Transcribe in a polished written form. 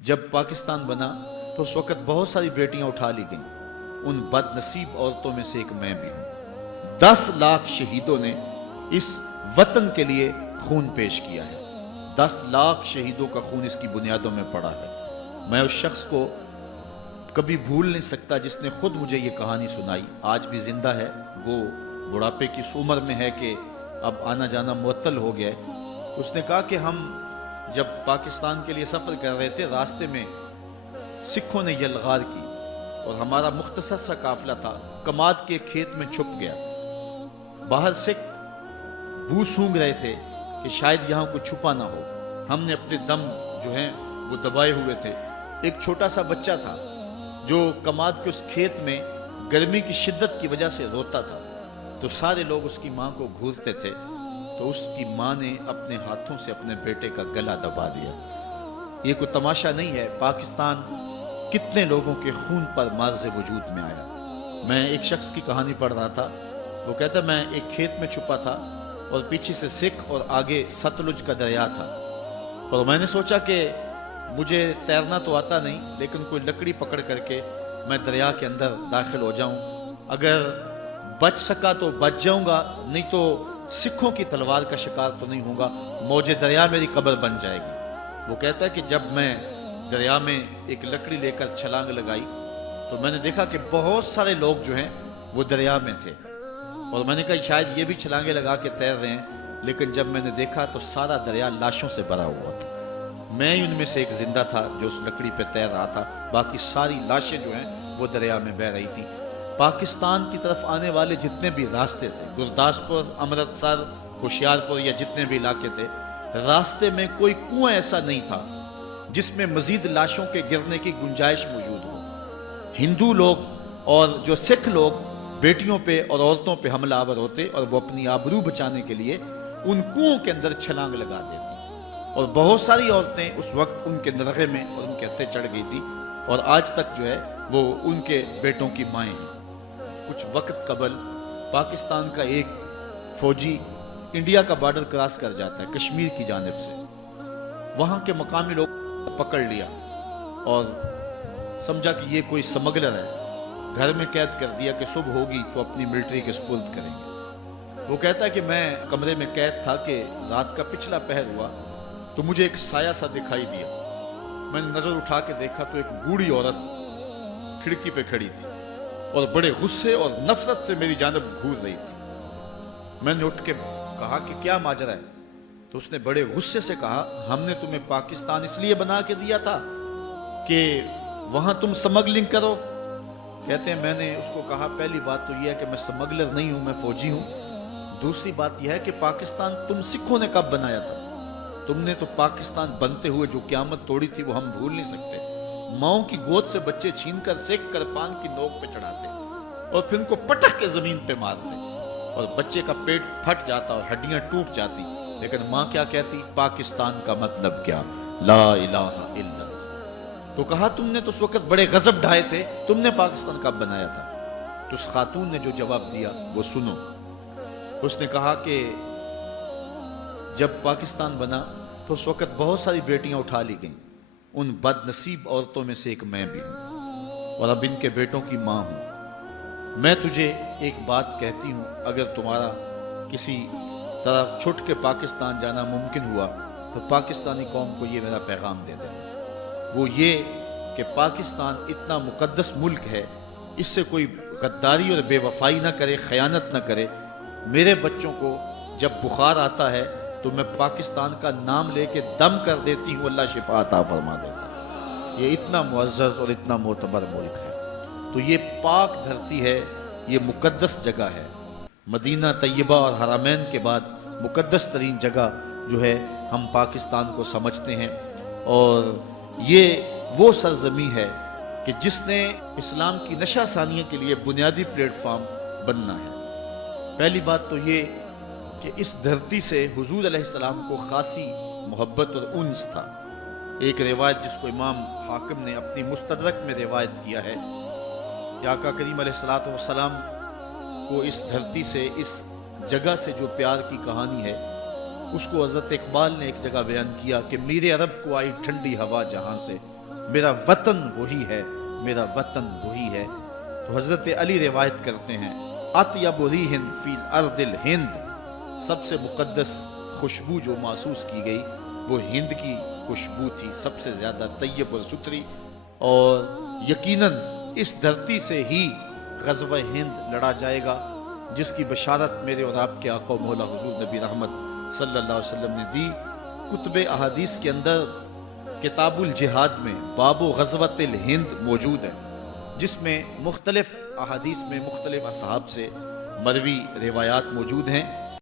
جب پاکستان بنا تو اس وقت بہت ساری بیٹیاں اٹھا لی گئیں، ان بد نصیب عورتوں میں سے ایک میں بھی ہوں۔ 10 لاکھ شہیدوں نے اس وطن کے لیے خون پیش کیا ہے۔ 10 لاکھ شہیدوں کا خون اس کی بنیادوں میں پڑا ہے۔ میں اس شخص کو کبھی بھول نہیں سکتا جس نے خود مجھے یہ کہانی سنائی، آج بھی زندہ ہے، وہ بڑھاپے کی اس عمر میں ہے کہ اب آنا جانا معطل ہو گیا ہے۔ اس نے کہا کہ ہم جب پاکستان کے لیے سفر کر رہے تھے، راستے میں سکھوں نے یلغار کی اور ہمارا مختصر سا قافلہ تھا، کماد کے کھیت میں چھپ گیا۔ باہر سکھ بو سونگ رہے تھے کہ شاید یہاں کوئی چھپا نہ ہو۔ ہم نے اپنے دم جو ہیں وہ دبائے ہوئے تھے۔ ایک چھوٹا سا بچہ تھا جو کماد کے اس کھیت میں گرمی کی شدت کی وجہ سے روتا تھا، تو سارے لوگ اس کی ماں کو گھورتے تھے، تو اس کی ماں نے اپنے ہاتھوں سے اپنے بیٹے کا گلا دبا دیا۔ یہ کوئی تماشا نہیں ہے، پاکستان کتنے لوگوں کے خون پر مرز وجود میں آیا۔ میں ایک شخص کی کہانی پڑھ رہا تھا، وہ کہتا میں ایک کھیت میں چھپا تھا اور پیچھے سے سکھ اور آگے ستلج کا دریا تھا، اور میں نے سوچا کہ مجھے تیرنا تو آتا نہیں، لیکن کوئی لکڑی پکڑ کر کے میں دریا کے اندر داخل ہو جاؤں، اگر بچ سکا تو بچ جاؤں گا، نہیں تو سکھوں کی تلوار کا شکار تو نہیں ہوں گا، موج دریا میری قبر بن جائے گی۔ وہ کہتا ہے کہ جب میں دریا میں ایک لکڑی لے کر چھلانگ لگائی تو میں نے دیکھا کہ بہت سارے لوگ جو ہیں وہ دریا میں تھے، اور میں نے کہا شاید یہ بھی چھلانگیں لگا کے تیر رہے ہیں، لیکن جب میں نے دیکھا تو سارا دریا لاشوں سے بھرا ہوا تھا۔ میں ہی ان میں سے ایک زندہ تھا جو اس لکڑی پہ تیر رہا تھا، باقی ساری لاشیں جو ہیں وہ دریا میں بہہ رہی تھی۔ پاکستان کی طرف آنے والے جتنے بھی راستے تھے، گرداسپور، امرتسر، ہوشیارپور یا جتنے بھی علاقے تھے، راستے میں کوئی کنواں ایسا نہیں تھا جس میں مزید لاشوں کے گرنے کی گنجائش موجود ہو۔ ہندو لوگ اور جو سکھ لوگ بیٹیوں پہ اور عورتوں پہ حملہ آور ہوتے اور وہ اپنی آبرو بچانے کے لیے ان کنوؤں کے اندر چھلانگ لگا دیتی، اور بہت ساری عورتیں اس وقت ان کے نرغے میں اور ان کے ہتھے چڑھ گئی تھی، اور آج تک جو ہے وہ ان کے بیٹوں کی مائیں ہیں۔ کچھ وقت قبل پاکستان کا ایک فوجی انڈیا کا بارڈر کراس کر جاتا ہے کشمیر کی جانب سے، وہاں کے مقامی لوگ پکڑ لیا اور سمجھا کہ یہ کوئی سمگلر ہے، گھر میں قید کر دیا کہ صبح ہوگی تو اپنی ملٹری کے سپرد کریں گے۔ وہ کہتا ہے کہ میں کمرے میں قید تھا کہ رات کا پچھلا پہر ہوا تو مجھے ایک سایہ سا دکھائی دیا، میں نے نظر اٹھا کے دیکھا تو ایک بوڑھی عورت کھڑکی پہ کھڑی تھی اور بڑے غصے اور نفرت سے میری جانب گھور رہی تھی۔ میں نے اٹھ کے کہا کہ کیا ماجرا ہے؟ تو اس نے بڑے غصے سے کہا ہم نے تمہیں پاکستان اس لیے بنا کے دیا تھا کہ وہاں تم سمگلنگ کرو۔ کہتے ہیں میں نے اس کو کہا پہلی بات تو یہ ہے کہ میں سمگلر نہیں ہوں، میں فوجی ہوں۔ دوسری بات یہ ہے کہ پاکستان تم سکھوں نے کب بنایا تھا؟ تم نے تو پاکستان بنتے ہوئے جو قیامت توڑی تھی وہ ہم بھول نہیں سکتے۔ ماؤں کی گود سے بچے چھین کر سیک کر پان کی نوک پہ چڑھاتے اور پھر ان کو پٹک کے زمین پہ مارتے، اور بچے کا پیٹ پھٹ جاتا اور ہڈیاں ٹوٹ جاتی، لیکن ماں کیا کہتی؟ پاکستان کا مطلب کیا؟ لا الہ الا اللہ۔ تو کہا تم نے تو اس وقت بڑے غضب ڈھائے تھے، تم نے پاکستان کب بنایا تھا؟ تو اس خاتون نے جو جواب دیا وہ سنو۔ اس نے کہا کہ جب پاکستان بنا تو اس وقت بہت ساری بیٹیاں اٹھا لی گئیں، ان بد نصیب عورتوں میں سے ایک میں بھی ہوں، اور اب ان کے بیٹوں کی ماں ہوں۔ میں تجھے ایک بات کہتی ہوں، اگر تمہارا کسی طرح چھٹ کے پاکستان جانا ممکن ہوا تو پاکستانی قوم کو یہ میرا پیغام دے دینا، وہ یہ کہ پاکستان اتنا مقدس ملک ہے، اس سے کوئی غداری اور بے وفائی نہ کرے، خیانت نہ کرے۔ میرے بچوں کو جب بخار آتا ہے تو میں پاکستان کا نام لے کے دم کر دیتی ہوں، اللہ شفا عطا فرما دیتا ہے۔ یہ اتنا معزز اور اتنا معتبر ملک ہے، تو یہ پاک دھرتی ہے، یہ مقدس جگہ ہے۔ مدینہ طیبہ اور حرمین کے بعد مقدس ترین جگہ جو ہے ہم پاکستان کو سمجھتے ہیں، اور یہ وہ سرزمین ہے کہ جس نے اسلام کی نشہ ثانیہ کے لیے بنیادی پلیٹ فارم بننا ہے۔ پہلی بات تو یہ کہ اس دھرتی سے حضور علیہ السلام کو خاصی محبت اور انس تھا۔ ایک روایت جس کو امام حاکم نے اپنی مستدرک میں روایت کیا ہے، کہ آقا کریم علیہ السلام کو اس دھرتی سے، اس جگہ سے جو پیار کی کہانی ہے، اس کو حضرت اقبال نے ایک جگہ بیان کیا کہ میرے عرب کو آئی ٹھنڈی ہوا جہاں سے، میرا وطن وہی ہے، میرا وطن وہی ہے۔ تو حضرت علی روایت کرتے ہیں اطیب ریح فی الارض الہند، سب سے مقدس خوشبو جو محسوس کی گئی وہ ہند کی خوشبو تھی، سب سے زیادہ طیب اور ستھری۔ اور یقیناً اس دھرتی سے ہی غزوہ ہند لڑا جائے گا، جس کی بشارت میرے اور آپ کے آقا و مولا حضور نبی رحمت صلی اللہ علیہ وسلم نے دی۔ کتب احادیث کے اندر کتاب الجہاد میں باب غزوۃ الہند موجود ہے، جس میں مختلف احادیث میں مختلف اصحاب سے مروی روایات موجود ہیں